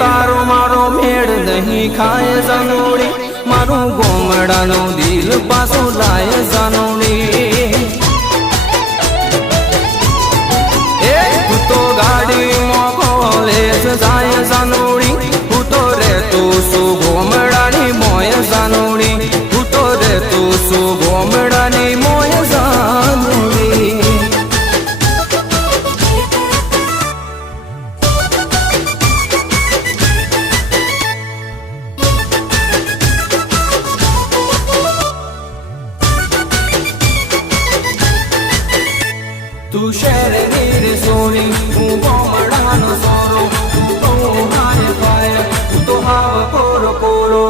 तारो मारो मेड़ नहीं खाए जानोड़ी मारू गोमड़ानो दिल पासो लाए जानोड़ी तू तो गाड़ी मोकोलेज जाए जानोड़ी तू तो रे तू सु गोमड़ानी मोय जानोड़ी तू तो रे तू सु गोमड़ानी मोय जानोड़ी तू शहर नीर सोनी तू गोमड़ानो सोरो तू तो हाय पाए तू तो हाव कोरो कोरो